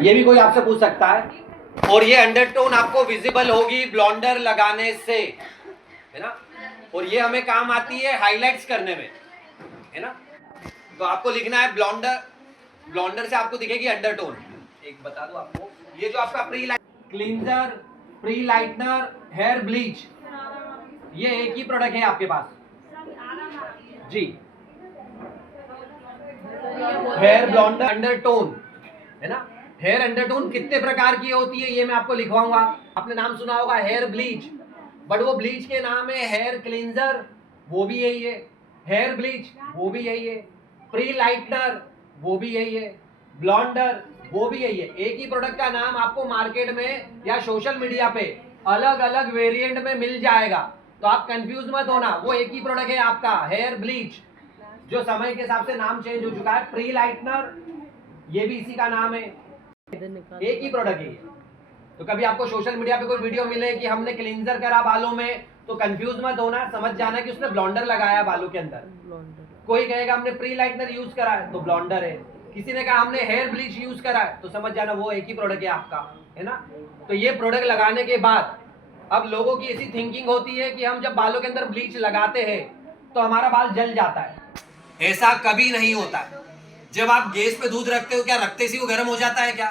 ये भी कोई आपसे पूछ सकता है। और ये अंडरटोन आपको विजिबल होगी ब्लॉन्डर लगाने से, है ना। और ये हमें काम आती है हाइलाइट्स करने में, है ना। तो आपको लिखना है ब्लॉन्डर, ब्लॉन्डर से आपको दिखेगी अंडरटोन। एक बता दो आपको, ये जो आपका pre cleanser, pre lightener, hair bleach, ये एक ही प्रोडक्ट है आपके पास जी। हेयर ब्लॉन्डर अंडरटोन, है ना। हेयर अंडरटोन कितने प्रकार की होती है ये मैं आपको लिखवाऊंगा। आपने नाम सुना होगा हेयर ब्लीच, बट वो ब्लीच के नाम है हेयर क्लींजर, वो भी यही है। हेयर ब्लीच वो भी यही है। प्री लाइटनर वो भी यही है। ब्लॉन्डर वो भी यही है। एक ही प्रोडक्ट का नाम आपको मार्केट में या सोशल मीडिया पे अलग अलग वेरिएंट में मिल जाएगा, तो आप कंफ्यूज मत होना। वो एक ही प्रोडक्ट है आपका हेयर ब्लीच, जो समय के हिसाब से नाम चेंज हो चुका है। प्री लाइटनर ये भी इसी का नाम है, एक ही प्रोडक्ट है। तो कभी आपको सोशल मीडिया पे कोई वीडियो मिले कि हमने क्लींजर करा बालों में, तो कंफ्यूज मत होना, समझ जाना कि उसने ब्लॉन्डर लगाया बालों के अंदर। कोई कहेगा हमने प्री लाइटनर यूज करा है तो ब्लॉन्डर है, किसी ने कहा हमने हेयर ब्लीच यूज करा है, तो समझ जाना वो एक ही प्रोडक्ट है आपका, है ना। तो ये प्रोडक्ट लगाने के बाद अब लोगों की ऐसी थिंकिंग होती है कि हम जब बालों के अंदर ब्लीच लगाते हैं तो हमारा बाल जल जाता है। ऐसा कभी नहीं होता है। जब आप गैस पे दूध रखते हो, क्या रखते से वो गर्म हो जाता है क्या?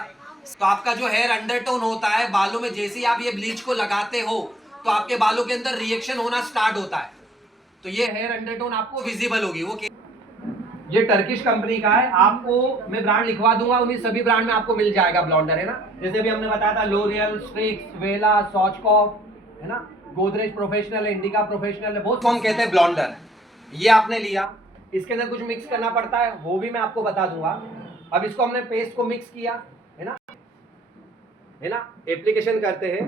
तो आपका जो हेयर अंडरटोन होता है बालों में, जैसे ही आप ये ब्लीच को लगाते हो तो आपके बालों के अंदर रिएक्शन होना स्टार्ट होता है, तो ये हेयर अंडरटोन आपको विजिबल होगी। वो ये टर्किश कंपनी का है, आपको मैं ब्रांड लिखवा दूंगा, उन्हीं सभी ब्रांड में आपको मिल जाएगा ब्लॉन्डर, है ना। जैसे भी हमने बताया था लोरियल, स्ट्रिक्स, वेला, सॉचकॉफ, है ना, गोदरेज प्रोफेशनल है, इंडिका प्रोफेशनल है, बहुत कम कहते हैं ब्लॉन्डर। ये आपने लिया, इसके अंदर कुछ मिक्स करना पड़ता है, वो भी मैं आपको बता दूंगा। अब इसको हमने पेस्ट को मिक्स किया, है ना, है ना, एप्लीकेशन करते हैं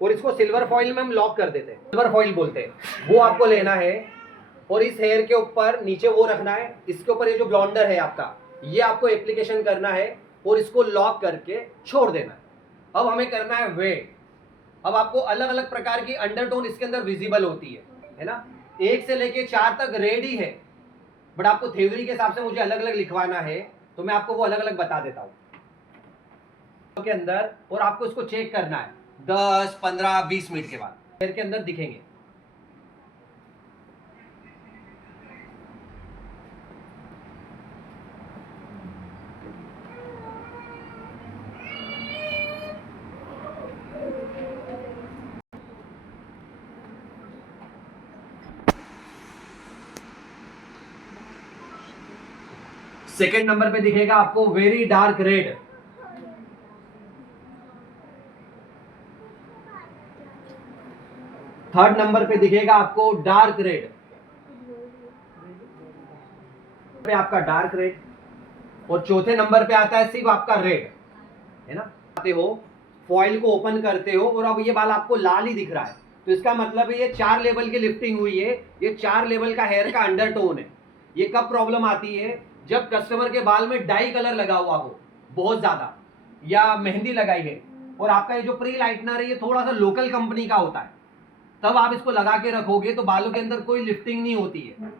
और इसको सिल्वर फॉइल में हम लॉक कर देते हैं, सिल्वर फॉइल बोलते हैं, वो आपको लेना है। और इस हेयर के ऊपर नीचे वो रखना है, इसके ऊपर ये जो ब्लॉन्डर है आपका, ये आपको एप्लीकेशन करना है और इसको लॉक करके छोड़ देना है। अब हमें करना है वेट। अब आपको अलग अलग प्रकार की अंडरटोन इसके अंदर विजिबल होती है ना। 1 से लेके 4 तक रेडी है, बट आपको थ्योरी के हिसाब से मुझे अलग अलग लिखवाना है, तो मैं आपको वो अलग अलग बता देता हूँ के अंदर। और आपको इसको चेक करना है 10, 15, 20 मिनट के बाद हेयर के अंदर दिखेंगे। सेकेंड नंबर पे दिखेगा आपको very dark red. Third number पे दिखेगा आपको डार्क रेड, पे आपका डार्क रेड। और चौथे नंबर पे आता है सिर्फ आपका रेड, है ना। आते हो, फॉइल को ओपन करते हो और अब ये बाल आपको लाल ही दिख रहा है, तो इसका मतलब है ये 4 लेवल की लिफ्टिंग हुई है, ये 4 लेवल का हेयर का अंडरटोन है। ये कब प्रॉब्लम आती है? जब कस्टमर के बाल में डाई कलर लगा हुआ हो बहुत ज्यादा, या मेहंदी लगाई है, और आपका ये जो प्री लाइटनर है ये थोड़ा सा लोकल कंपनी का होता है, तब आप इसको लगा के रखोगे तो बालों के अंदर कोई लिफ्टिंग नहीं होती है।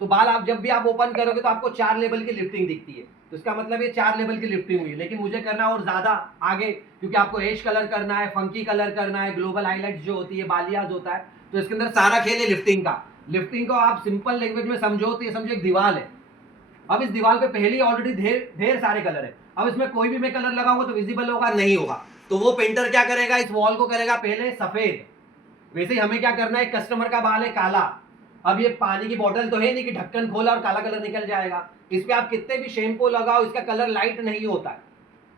तो बाल आप जब भी आप ओपन करोगे तो आपको 4 लेवल की लिफ्टिंग दिखती है, तो इसका मतलब ये 4 लेवल की लिफ्टिंग हुई है। लेकिन मुझे करना और ज्यादा आगे, क्योंकि आपको एश कलर करना है, फंकी कलर करना है, ग्लोबल हाईलाइट्स जो होती है, बालियाज होता है, तो इसके अंदर सारा खेल है लिफ्टिंग का। लिफ्टिंग को आप सिंपल लैंग्वेज में समझो तो ये समझो एक दीवार है। अब इस दीवार पे पहले ही ऑलरेडी ढेर सारे कलर है, अब इसमें कोई भी मैं कलर लगाऊंगा तो विजिबल होगा नहीं होगा, तो वो पेंटर क्या करेगा, इस वॉल को करेगा पहले सफेद। वैसे ही हमें क्या करना है, कस्टमर का बाल है काला, अब ये पानी की बोतल तो है नहीं कि ढक्कन खोला और काला कलर निकल जाएगा, इस पे आप कितने भी शैम्पू लगाओ इसका कलर लाइट नहीं होता है।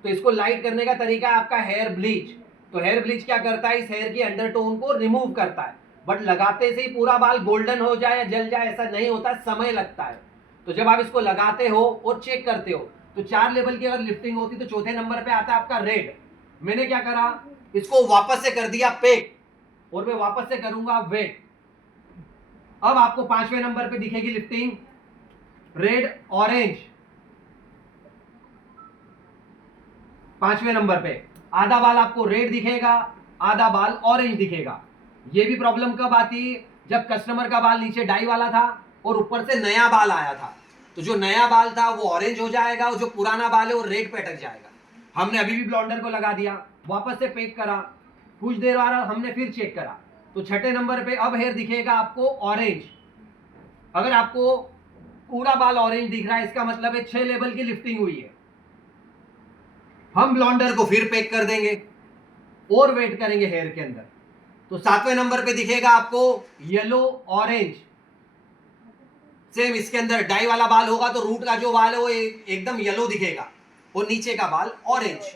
तो इसको लाइट करने का तरीका है आपका हेयर ब्लीच। तो हेयर ब्लीच क्या करता है, इस हेयर की अंडरटोन को रिमूव करता है, बट लगाते से ही पूरा बाल गोल्डन हो जाए या जल जाए ऐसा नहीं होता, समय लगता है। तो जब आप इसको लगाते हो और चेक करते हो तो 4 लेवल की अगर लिफ्टिंग होती तो चौथे नंबर पे आता है आपका रेड। मैंने क्या करा, इसको वापस से कर दिया पैक, और मैं वापस से करूंगा वेट। अब आपको 5वें नंबर पे दिखेगी लिफ्टिंग रेड ऑरेंज। 5वें नंबर पे आधा बाल आपको रेड दिखेगा, आधा बाल ऑरेंज दिखेगा। ये भी प्रॉब्लम कब आती है, जब कस्टमर का बाल नीचे डाई वाला था और ऊपर से नया बाल आया था, तो जो नया बाल था वो ऑरेंज हो जाएगा और जो पुराना बाल है वो रेड पे अटक जाएगा। हमने अभी भी ब्लॉन्डर को लगा दिया, वापस से पैक करा, कुछ देर बाद हमने फिर चेक करा, तो छठे नंबर पे अब हेयर दिखेगा आपको ऑरेंज। अगर आपको पूरा बाल ऑरेंज दिख रहा है इसका मतलब है 6 लेवल की लिफ्टिंग हुई है। हम ब्लॉन्डर को फिर पैक कर देंगे और वेट करेंगे हेयर के अंदर, तो 7वें नंबर पे दिखेगा आपको येलो ऑरेंज। सेम इसके अंदर डाई वाला बाल होगा तो रूट का जो बाल है वो एकदम येलो दिखेगा और नीचे का बाल ऑरेंज।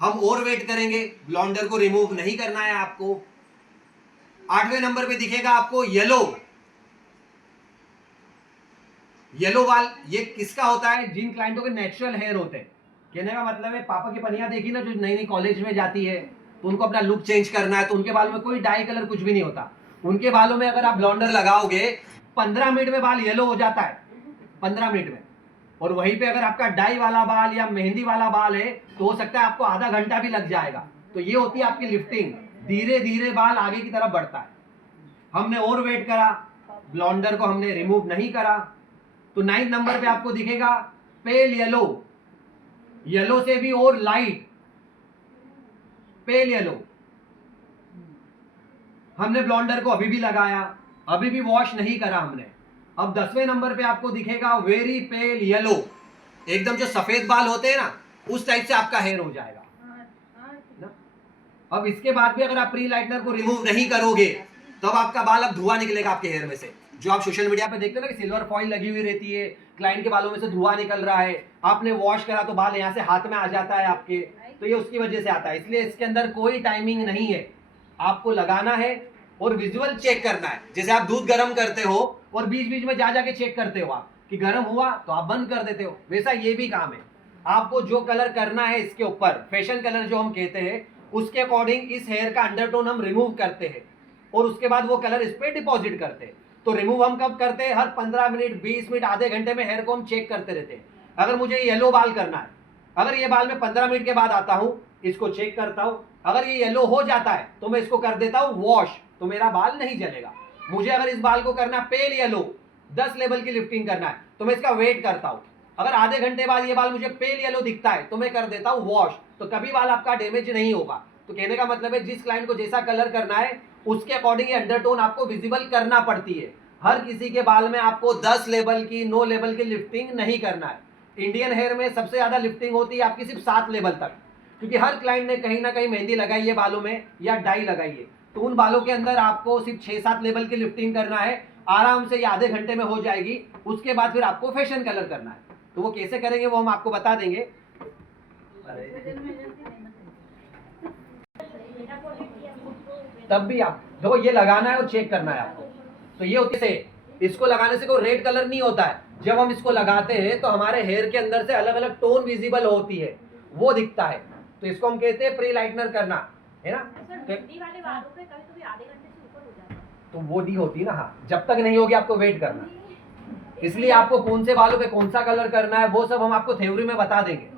हम और वेट करेंगे, ब्लॉन्डर को रिमूव नहीं करना है आपको। 8वें नंबर पे दिखेगा आपको येलो बाल। ये किसका होता है? जिन क्लाइंटों के नेचुरल हेयर होते हैं। कहने का मतलब है पापा की पनिया देखी ना, जो नई नई कॉलेज में जाती है तो उनको अपना लुक चेंज करना है, तो उनके बाल में कोई डाई कलर कुछ भी नहीं होता। उनके बालों में अगर आप ब्लॉन्डर लगाओगे 15 मिनट में बाल येलो हो जाता है, 15 मिनट में। और वहीं पे अगर आपका डाई वाला बाल या मेहंदी वाला बाल है तो हो सकता है आपको आधा घंटा भी लग जाएगा। तो ये होती है आपकी लिफ्टिंग, धीरे धीरे बाल आगे की तरफ बढ़ता है। हमने और वेट करा, ब्लॉन्डर को हमने रिमूव नहीं करा, तो 9 नंबर पे आपको दिखेगा पेल येलो से भी और लाइट पेल येलो। हमने ब्लॉन्डर को अभी भी लगाया, अभी भी वॉश नहीं करा हमने। अब 10वें नंबर पे आपको दिखेगा वेरी पेल येलो, एकदम जो सफेद बाल होते हैं ना उस टाइप से आपका हेयर हो जाएगा ना। अब इसके बाद भी अगर आप प्री लाइटनर को रिमूव नहीं करोगे तब आपका बाल अब धुआं निकलेगा आपके हेयर में से। जो आप सोशल मीडिया पे देखते हो ना कि सिल्वर फॉइल लगी हुई रहती है, क्लाइंट के बालों में से धुआं निकल रहा है, आपने वॉश करा तो बाल यहाँ से हाथ में आ जाता है आपके, तो ये उसकी वजह से आता है। इसलिए इसके अंदर कोई टाइमिंग नहीं है, आपको लगाना है और विजुअल चेक करना है। जैसे आप दूध गर्म करते हो और बीच बीच में जा जाके चेक करते हो आप कि गर्म हुआ तो आप बंद कर देते हो, वैसा ये भी काम है। आपको जो कलर करना है इसके ऊपर, फैशन कलर जो हम कहते हैं, उसके अकॉर्डिंग इस हेयर का अंडरटोन हम रिमूव करते हैं और उसके बाद वो कलर इस पे डिपॉजिट करते हैं। तो रिमूव हम कब करते हैं? हर 15 मिनट, 20 मिनट, आधे घंटे में हेयर को हम चेक करते रहते हैं। अगर मुझे येलो बाल करना है, अगर ये बाल मैं 15 मिनट के बाद आता हूं, इसको चेक करता हूं, अगर ये येलो हो जाता है तो मैं इसको कर देता हूं वॉश, तो मेरा बाल नहीं जलेगा। मुझे अगर इस बाल को करना पेल येलो, 10 लेवल की लिफ्टिंग करना है, तो मैं इसका वेट करता हूं। अगर आधे घंटे बाद ये बाल मुझे पेल येलो दिखता है तो मैं कर देता हूं वॉश, तो कभी बाल आपका डैमेज नहीं होगा। तो कहने का मतलब है जिस क्लाइंट को जैसा कलर करना है उसके अकॉर्डिंग अंडरटोन आपको विजिबल करना पड़ती है। हर किसी के बाल में आपको 10 लेवल की, 9 लेवल की लिफ्टिंग नहीं करना है। इंडियन हेयर में सबसे ज्यादा लिफ्टिंग होती है आपकी सिर्फ 7 लेवल तक, क्योंकि हर क्लाइंट ने कहीं ना कहीं मेहंदी लगाई है बालों में या डाई लगाई है, तो उन बालों के अंदर आपको सिर्फ 6-7 लेवल की लिफ्टिंग करना है। आराम से ये आधे घंटे में हो जाएगी। उसके बाद फिर आपको फैशन कलर करना है, तो वो कैसे करेंगे वो हम आपको बता देंगे। तब भी आप देखो, ये लगाना है और चेक करना है आपको। तो ये होती है, इसको लगाने से कोई रेड कलर नहीं होता है। जब हम इसको लगाते हैं तो हमारे हेयर के अंदर से अलग अलग टोन विजिबल होती है, वो दिखता है, तो इसको हम कहते हैं प्री लाइटनर करना, है ना। तो वो डी होती है ना, हाँ, जब तक नहीं होगी आपको वेट करना। इसलिए आपको कौन से बालों पे कौन सा कलर करना है वो सब हम आपको थ्योरी में बता देंगे,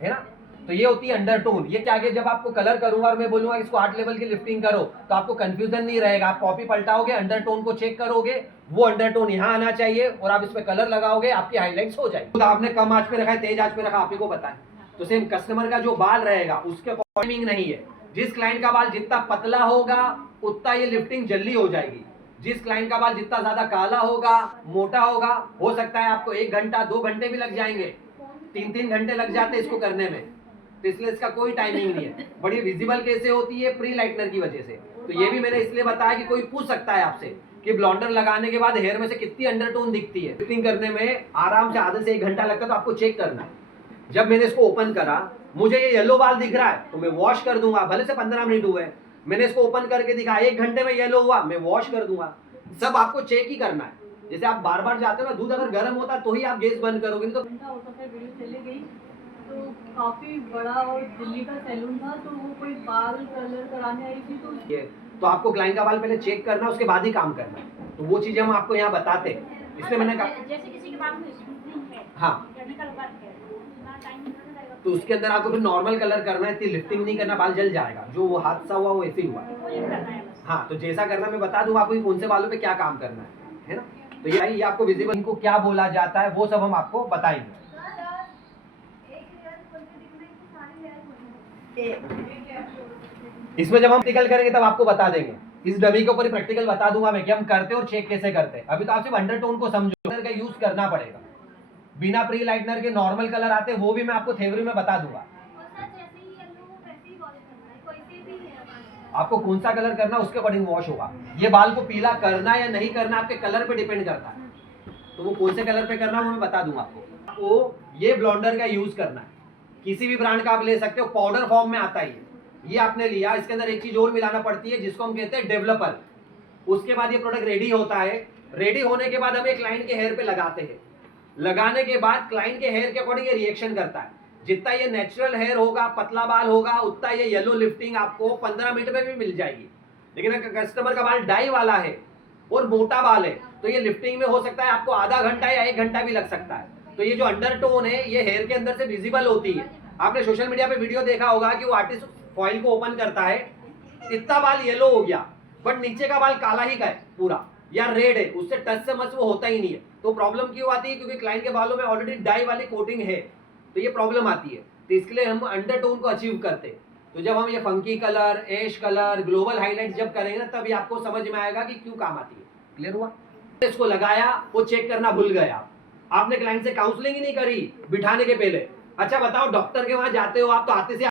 है ना। तो ये होती है अंडरटोन। ये क्या, जब आपको कलर करूंगा और मैं बोलूंगा इसको 8 लेवल की लिफ्टिंग करो तो आपको कंफ्यूजन नहीं रहेगा। आप कॉपी पलटाओगे, अंडरटोन को चेक करोगे, वो अंडरटोन यहाँ आना चाहिए और आप इस पे कलर लगाओगे, आपकी हाईलाइट्स हो जाएगी। तो आपने कम आंच पे रखा है, तेज आंच पे रखा, आप ही को बताएं। तो सेम कस्टमर का जो बाल रहेगा उसके अकॉर्डिंग नहीं है। जिस क्लाइंट का बाल जितना पतला होगा उतना ये लिफ्टिंग जल्दी हो जाएगी। जिस क्लाइंट का बाल जितना ज्यादा काला होगा, मोटा होगा, हो सकता है आपको 1 घंटा 2 घंटे भी लग जाएंगे, 3-3 घंटे लग जाते हैं इसको करने में। तो इसलिए इसका कोई टाइमिंग नहीं है। बड़ी विजिबल कैसे होती है? प्री लाइटनर की वजह से। तो ये भी मैंने इसलिए बताया कि कोई पूछ सकता है आपसे कि ब्लॉन्डर लगाने के बाद हेयर में से कितनी अंडरटोन दिखती है। लिफ्टिंग करने में आराम से आधे से 1 घंटा लगता है, तो आपको चेक करना है। जब मैंने इसको ओपन करा, मुझे ये येलो बाल दिख रहा है तो मैं वॉश कर दूंगा, भले से 15 मिनट हुए। मैंने इसको ओपन करके दिखा 1 घंटे में येलो हुआ, मैं वॉश कर दूंगा। सब आपको चेक ही करना है। जैसे आप बार बार जाते हो ना, दूध अगर गर्म होता तो ही आप गैस बंद करोगे, नहीं तो वीडियो चली गई। तो काफी बड़ा और दिल्ली का सैलून था, तो वो कोई बाल कलर कराने आई थी। तो आपको क्लाइंट का बाल पहले चेक करना, उसके बाद ही काम करना। तो वो चीजें हम आपको यहाँ बताते हैं। इसलिए मैंने कहा जैसे किसी के बाल में स्मूथनिंग है, हाँ, केमिकल वर्क है, उतना टाइम नहीं लगेगा, तो उसके अंदर आपको फिर नॉर्मल कलर करना है, इतनी लिफ्टिंग नहीं करना, बाल जल जाएगा। जो वो हादसा हुआ वो ऐसे ही हुआ। हाँ, तो जैसा करना मैं बता दूंगा आपको कौन से बालों पे क्या काम करना है ना। तो ये आपको विजिबल, इनको क्या बोला जाता है वो सब हम आपको बताएंगे। इसमें जब हम प्रैक्टिकल करेंगे तब आपको बता देंगे, इस डमी के ऊपर ही प्रैक्टिकल बता दूंगा मैं कि हम करते और चेक कैसे करते हैं। अभी तो आप सिर्फ अंडरटोन को समझो, कलर का यूज करना पड़ेगा। बिना प्री लाइटनर के नॉर्मल कलर आते हैं, वो भी मैं आपको थ्योरी में बता दूंगा। आपको कौन सा कलर करना उसके अकॉर्डिंग वॉश होगा। ये बाल को पीला करना या नहीं करना आपके कलर पे डिपेंड करता है, तो वो कौन से कलर पे करना वो मैं बता दूंगा आपको। ये ब्लॉन्डर का यूज करना है, किसी भी ब्रांड का आप ले सकते हो, पाउडर फॉर्म में आता है ये आपने लिया। इसके अंदर एक चीज और मिलाना पड़ती है जिसको हम कहते हैं डेवलपर। उसके बाद ये प्रोडक्ट रेडी होता है। रेडी होने के बाद हम एक क्लाइंट के हेयर पे लगाते हैं। लगाने के बाद क्लाइंट के हेयर के अकॉर्डिंग ये रिएक्शन करता है। जितना ये नेचुरल हेयर होगा, पतला बाल होगा, उतना ये येलो लिफ्टिंग आपको 15 मिनट में भी मिल जाएगी। लेकिन अगर कस्टमर का बाल डाई वाला है और मोटा बाल है तो ये लिफ्टिंग में हो सकता है आपको आधा घंटा या 1 घंटा भी लग सकता है। तो ये जो अंडरटोन है ये हेयर के अंदर से विजिबल होती है। आपने सोशल मीडिया पे वीडियो देखा होगा कि वो आर्टिस्ट फॉइल को ओपन करता है, इतना बाल येलो हो गया बट नीचे का बाल काला ही का है पूरा, या रेड है, उससे टच से मच वो होता ही नहीं है। तो प्रॉब्लम क्यों आती है? क्योंकि क्लाइंट के बालों में ऑलरेडी डाई वाली कोटिंग है, तो ये प्रॉब्लम आती है। तो इसके लिए हम अंडरटोन को अचीव करते हैं। तो जब हम ये funky colour, ash colour, global highlight जब करेंगे ना तभी आपको समझ में आएगा कि क्यों काम आती है। क्लियर हुआ? इसको लगाया, वो चेक करना भूल गया, आपने क्लाइंट से काउंसलिंग ही नहीं करी बिठाने के पहले। अच्छा बताओ, डॉक्टर के वहां जाते हो आप तो आते से